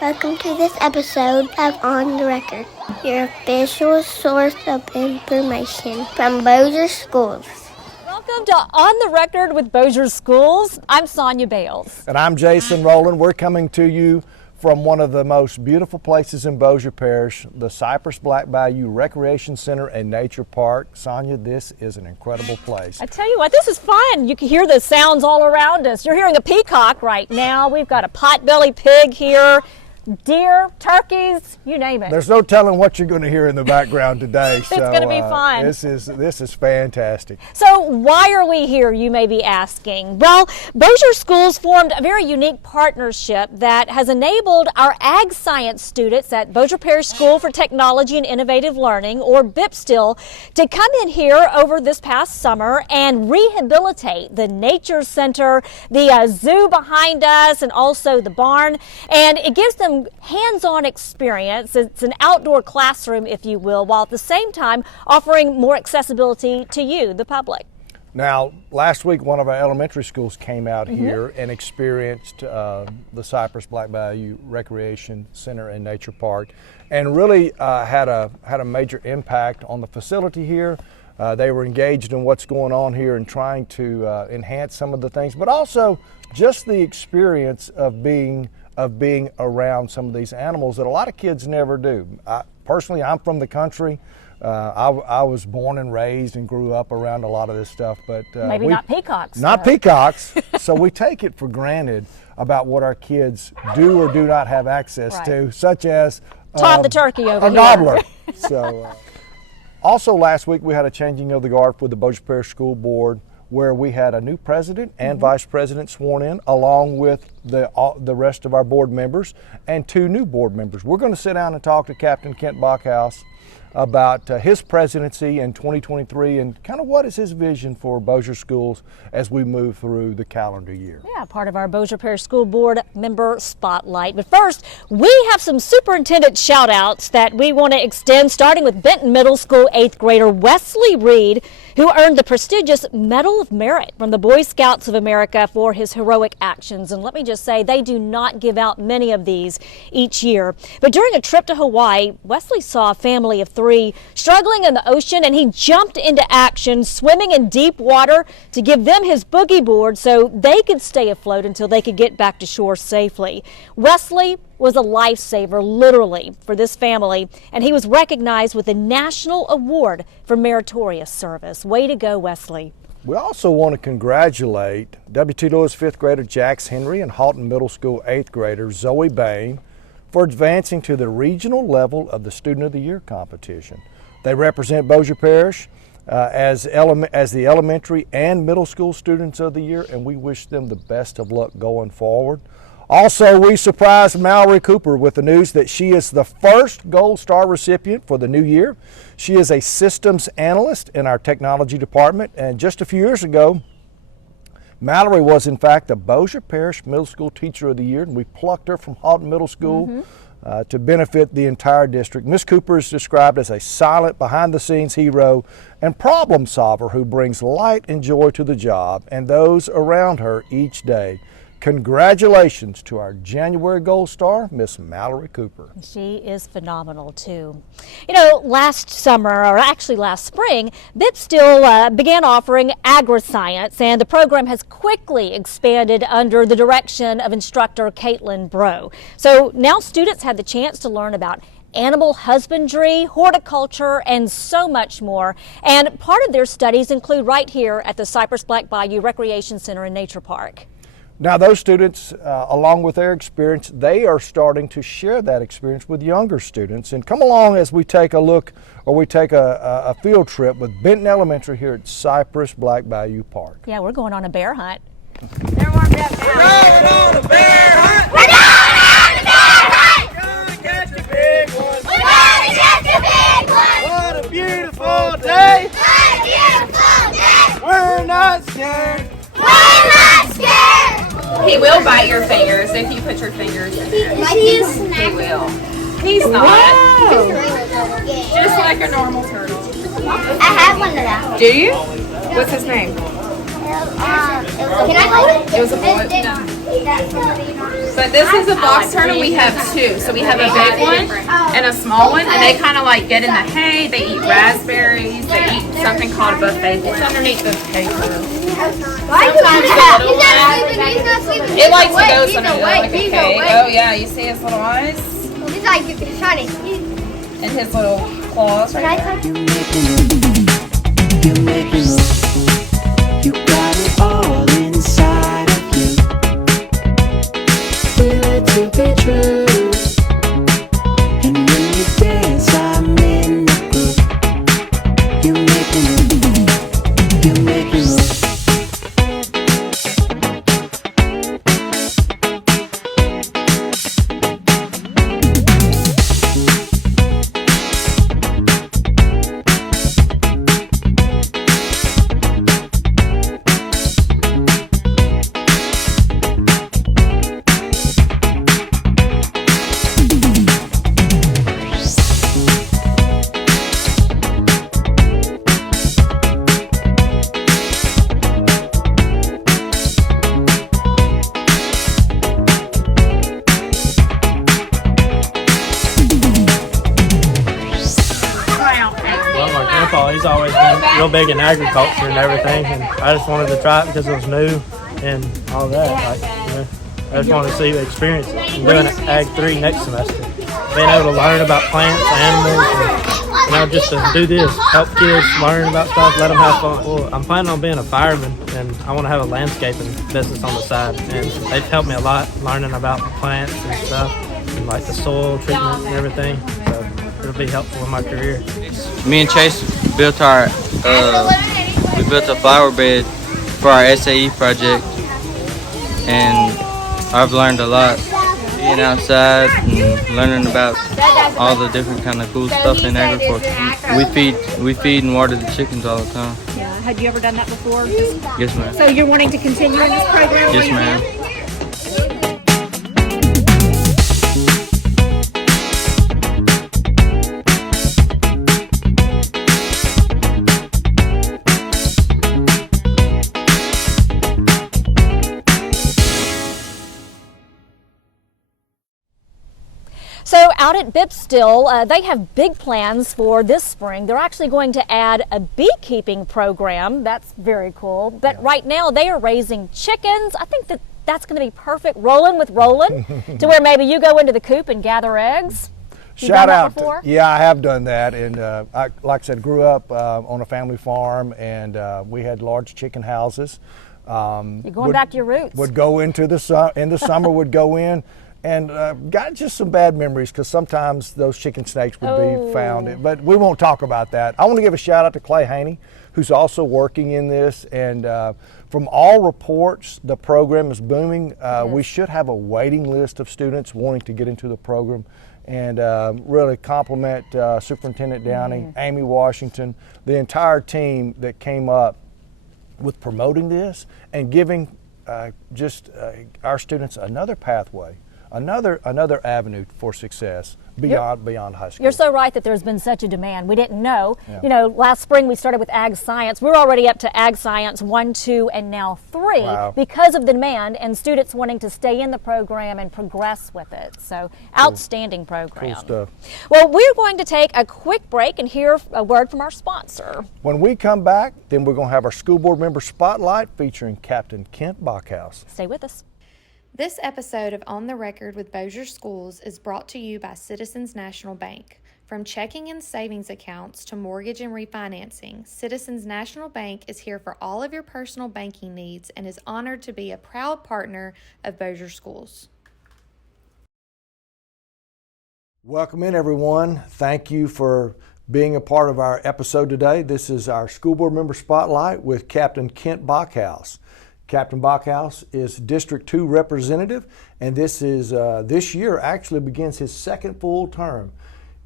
Welcome to this episode of On the Record, your official source of information from Bossier Schools. Welcome to On the Record with Bossier Schools. I'm Sonia Bales. And I'm Jason Rowland. We're coming to you from one of the most beautiful places in Bossier Parish, the Cypress Black Bayou Recreation Center and Nature Park. Sonia, this is an incredible place. I tell you what, this is fun. You can hear the sounds all around us. You're hearing a peacock right now. We've got a potbelly pig here. Deer, turkeys, you name it. There's no telling what you're going to hear in the background today. It's going to be fun. This is fantastic. So why are we here, you may be asking? Well, Bossier Schools formed a very unique partnership that has enabled our ag science students at Bossier Parish School for Technology and Innovative Learning, or BIPSTIL, to come in here over this past summer and rehabilitate the nature center, the zoo behind us, and also the barn. And it gives them hands-on experience. It's an outdoor classroom, if you will, while at the same time offering more accessibility to you, the public. Now, last week, one of our elementary schools came out here and experienced the Cypress Black Bayou Recreation Center and Nature Park, and really had a major impact on the facility here. They were engaged in what's going on here and trying to enhance some of the things, but also just the experience of being around some of these animals that a lot of kids never do. Personally, I'm from the country. I was born and raised and grew up around a lot of this stuff, but maybe not peacocks. Not peacocks. So we take it for granted about what our kids do or do not have access to, such as Tom the turkey over a here. gobbler. So, also last week we had a changing of the guard with the Bossier Parish School Board, where we had a new president and vice president sworn in, along with the rest of our board members and 2 new board members. We're going to sit down and talk to Captain Kent Bockhaus about his presidency in 2023 and kind of what is his vision for Bossier Schools as we move through the calendar year. Yeah, part of our Bossier Parish School Board member spotlight. But first, we have some superintendent shout-outs that we want to extend, starting with Benton Middle School 8th grader Wesley Reed, who earned the prestigious Medal of Merit from the Boy Scouts of America for his heroic actions. And let me just say, they do not give out many of these each year. But during a trip to Hawaii, Wesley saw a family of 3 struggling in the ocean, and he jumped into action, swimming in deep water to give them his boogie board so they could stay afloat until they could get back to shore safely. Wesley was a lifesaver, literally, for this family, and he was recognized with a national award for meritorious service. Way to go, Wesley. We also want to congratulate W.T. Lewis 5th grader Jax Henry and Halton Middle School 8th grader Zoe Bain for advancing to the regional level of the Student of the Year competition. They represent Bossier Parish as the elementary and middle school students of the year, and we wish them the best of luck going forward. Also, we surprised Mallory Cooper with the news that she is the first Gold Star recipient for the new year. She is a systems analyst in our technology department, and just a few years ago, Mallory was in fact the Bossier Parish Middle School Teacher of the Year, and we plucked her from Halton Middle School to benefit the entire district. Ms. Cooper is described as a silent, behind-the-scenes hero and problem solver who brings light and joy to the job and those around her each day. Congratulations to our January Gold Star, Miss Mallory Cooper. She is phenomenal, too. You know, last summer, or actually last spring, BIPSTIL began offering agri-science, and the program has quickly expanded under the direction of instructor Caitlin Bro. So now students have the chance to learn about animal husbandry, horticulture, and so much more. And part of their studies include right here at the Cypress Black Bayou Recreation Center and Nature Park. Now those students, along with their experience, they are starting to share that experience with younger students. And come along as we take a look, or we take a field trip with Benton Elementary here at Cypress Black Bayou Park. Yeah, we're going on a bear hunt. They're warmed up now. We're going on a bear hunt! We're going on a bear hunt! Gonna catch a big one! We're gonna catch a big one! What a beautiful day! What a beautiful day! We're not scared! We're not scared! He will bite your fingers if you put your fingers in there. He will. He's not. Just like a normal turtle. I have one of them. Do you? What's his name? Can I hold it? It was a boy. No. But this is a box turtle. We have two. So we have a big one and a small one, and they kind of like get in the hay. They eat raspberries. They eat something called a buffet. It's underneath the paper. He's not sleeping. It likes to go somewhere like a cake. Oh yeah, you see his little eyes He's like shining. and his little claws right there. You make me move. You got it all inside of you. Feel it to be true. And when you dance, I'm in the groove. You make me move. You make me move. He's always been real big in agriculture and everything, and I just wanted to try it because it was new and all that. Like, you know, I just wanted to see the experience. I'm doing Ag 3 next semester. Being able to learn about plants, animals, and just to do this, help kids learn about stuff, let them have fun. Well, I'm planning on being a fireman, and I want to have a landscaping business on the side, and they've helped me a lot learning about the plants and stuff, and like the soil treatment and everything. So it'll be helpful in my career. Me and Chase built we built a flower bed for our SAE project, and I've learned a lot being outside and learning about all the different kind of cool stuff in agriculture. We feed and water the chickens all the time. Yeah. Had you ever done that before? Yes, ma'am. So you're wanting to continue in this program? Yes, ma'am. So out at Bipstill, they have big plans for this spring. They're actually going to add a beekeeping program. That's very cool. But right now they are raising chickens. I think that's going to be perfect. Rolling with Roland to where maybe you go into the coop and gather eggs. Shout out. Yeah, I have done that. And I, like I said, grew up on a family farm, and we had large chicken houses. You're going back to your roots. Would go into the summer, would go in. And got just some bad memories because sometimes those chicken snakes would be found. But we won't talk about that. I want to give a shout out to Clay Haney, who's also working in this. And from all reports, the program is booming. We should have a waiting list of students wanting to get into the program. And really compliment Superintendent Downing, Amy Washington, the entire team that came up with promoting this and giving our students another pathway. Another avenue for success beyond high school. You're so right that there's been such a demand. We didn't know. Yeah. You know, last spring we started with Ag Science. We're already up to Ag Science 1, 2, and now 3 because of the demand and students wanting to stay in the program and progress with it. So outstanding program. Cool stuff. Well, we're going to take a quick break and hear a word from our sponsor. When we come back, then we're going to have our school board member spotlight featuring Captain Kent Bockhaus. Stay with us. This episode of On the Record with Bossier Schools is brought to you by Citizens National Bank. From checking and savings accounts to mortgage and refinancing, Citizens National Bank is here for all of your personal banking needs and is honored to be a proud partner of Bossier Schools. Welcome in, everyone. Thank you for being a part of our episode today. This is our school board member spotlight with Captain Kent Bockhaus. Captain Bockhaus is District 2 representative, and this year actually begins his second full term.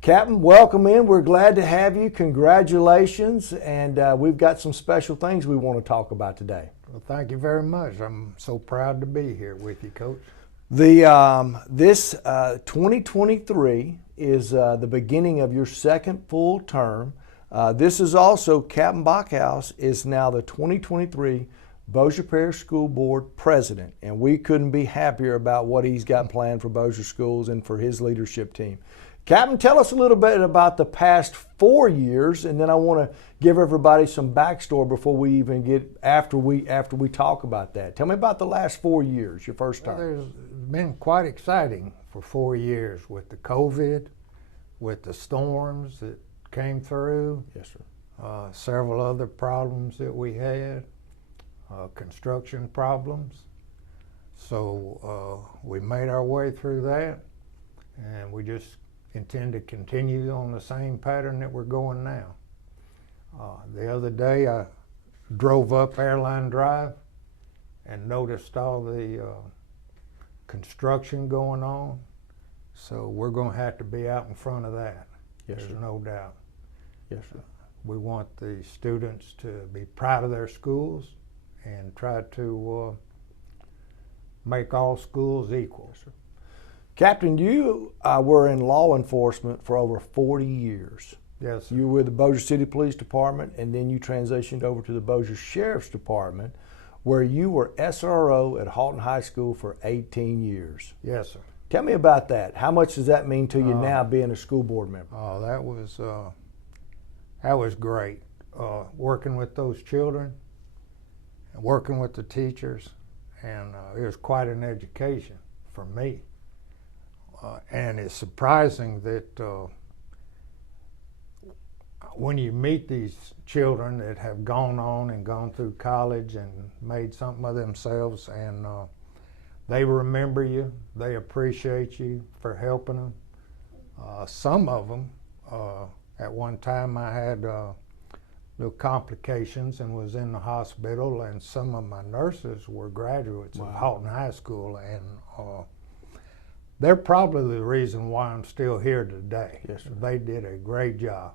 Captain, welcome in. We're glad to have you. Congratulations, and we've got some special things we want to talk about today. Well, thank you very much. I'm so proud to be here with you, Coach. This 2023 is the beginning of your second full term. This is also, Captain Bockhaus is now the 2023 Bossier Parish School Board President, and we couldn't be happier about what he's got planned for Bossier Schools and for his leadership team. Captain, tell us a little bit about the past 4 years, and then I want to give everybody some backstory before we even get after we talk about that. Tell me about the last 4 years, your first time. Well, it's been quite exciting for 4 years with the COVID, with the storms that came through. Yes, sir. Several other problems that we had, construction problems. So we made our way through that, and we just intend to continue on the same pattern that we're going now. The other day I drove up Airline Drive and noticed all the construction going on. So we're going to have to be out in front of that. Yes, There's sir. no doubt. Yes, sir. We want the students to be proud of their schools and try to make all schools equal. Yes, sir. Captain, you were in law enforcement for over 40 years. Yes, sir. You were with the Bossier City Police Department, and then you transitioned over to the Bossier Sheriff's Department, where you were SRO at Halton High School for 18 years. Yes, sir. Tell me about that. How much does that mean to you now being a school board member? Oh, that was great. Working with those children, and working with the teachers, and it was quite an education for me. And it's surprising that when you meet these children that have gone on and gone through college and made something of themselves, and they remember you, they appreciate you for helping them. Some of them, at one time I had little complications and was in the hospital, and some of my nurses were graduates of Halton High School, and they're probably the reason why I'm still here today. Yes, sir. They did a great job.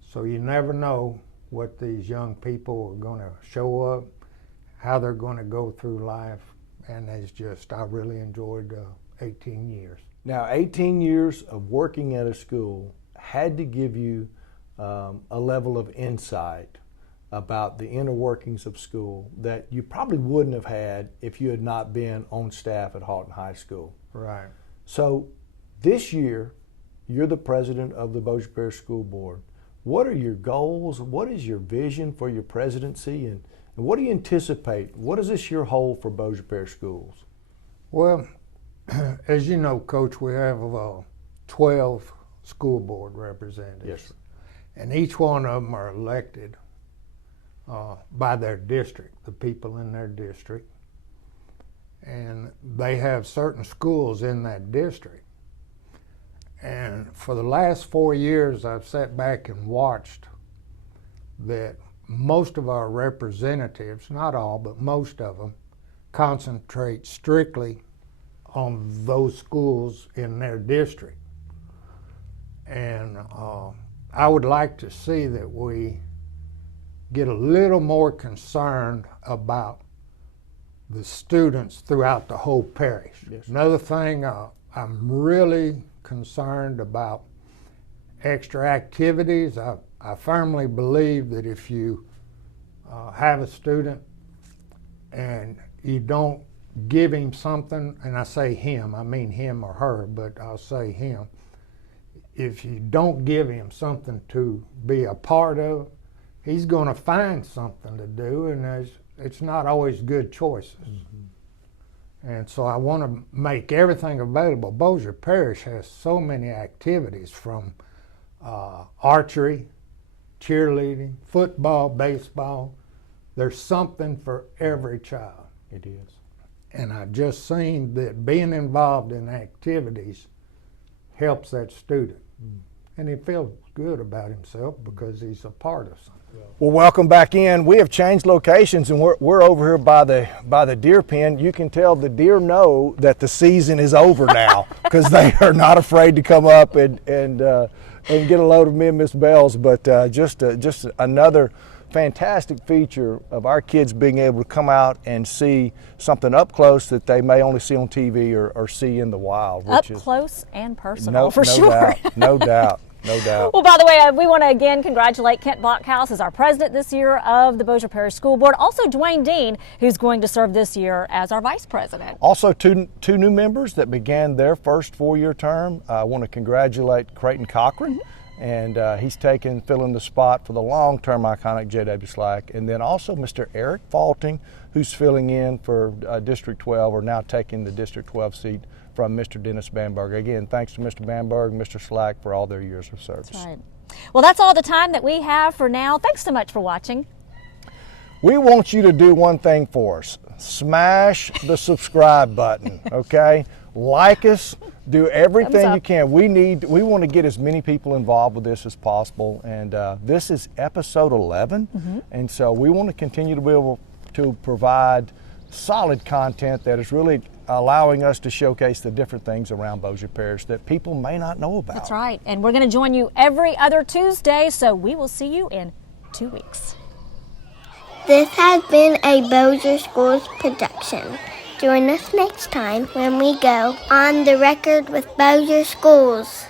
So you never know what these young people are going to show up, how they're going to go through life, and it's just, I really enjoyed 18 years. Now, 18 years of working at a school had to give you a level of insight about the inner workings of school that you probably wouldn't have had if you had not been on staff at Halton High School. Right. So this year, you're the president of the Bossier Parish School Board. What are your goals? What is your vision for your presidency? And what do you anticipate? What does this year hold for Bossier Parish Schools? Well, as you know, Coach, we have 12 school board representatives. Yes, sir. And each one of them are elected by their district, the people in their district. And they have certain schools in that district. And for the last 4 years, I've sat back and watched that most of our representatives, not all, but most of them, concentrate strictly on those schools in their district. And I would like to see that we get a little more concerned about the students throughout the whole parish. Yes. Another thing, I'm really concerned about extra activities. I firmly believe that if you have a student and you don't give him something, and I say him, I mean him or her, but I'll say him. If you don't give him something to be a part of, he's going to find something to do, and it's not always good choices. Mm-hmm. And so I want to make everything available. Bossier Parish has so many activities, from archery, cheerleading, football, baseball. There's something for every child. It is. And I just seen that being involved in activities helps that student. And he feels good about himself because he's a part of something. Well, welcome back in. We have changed locations, and we're over here by the deer pen. You can tell the deer know that the season is over now because they are not afraid to come up and get a load of me and Miss Bells. But just another fantastic feature of our kids being able to come out and see something up close that they may only see on TV or see in the wild. Up close and personal, for no sure. Doubt, no doubt. No doubt. Well, by the way, we want to again congratulate Kent Bockhaus as our president this year of the Bossier Parish School Board. Also, Dwayne Dean, who's going to serve this year as our vice president. Also, two new members that began their first 4-year term. I want to congratulate Creighton Cochran, and he's filling the spot for the long-term iconic J.W. Slack. And then also Mr. Eric Faulting, who's filling in for District 12, or now taking the District 12 seat from Mr. Dennis Bamberg. Again, thanks to Mr. Bamberg and Mr. Slack for all their years of service. That's right. Well, that's all the time that we have for now. Thanks so much for watching. We want you to do one thing for us. Smash the subscribe button, okay? Like us, do everything you can. We want to get as many people involved with this as possible, and this is episode 11, and so we want to continue to be able to provide solid content that is really allowing us to showcase the different things around Bossier Parish that people may not know about. That's right, and we're going to join you every other Tuesday, so we will see you in 2 weeks. This has been a Bossier Schools production. Join us next time when we go On the Record with Bossier Schools.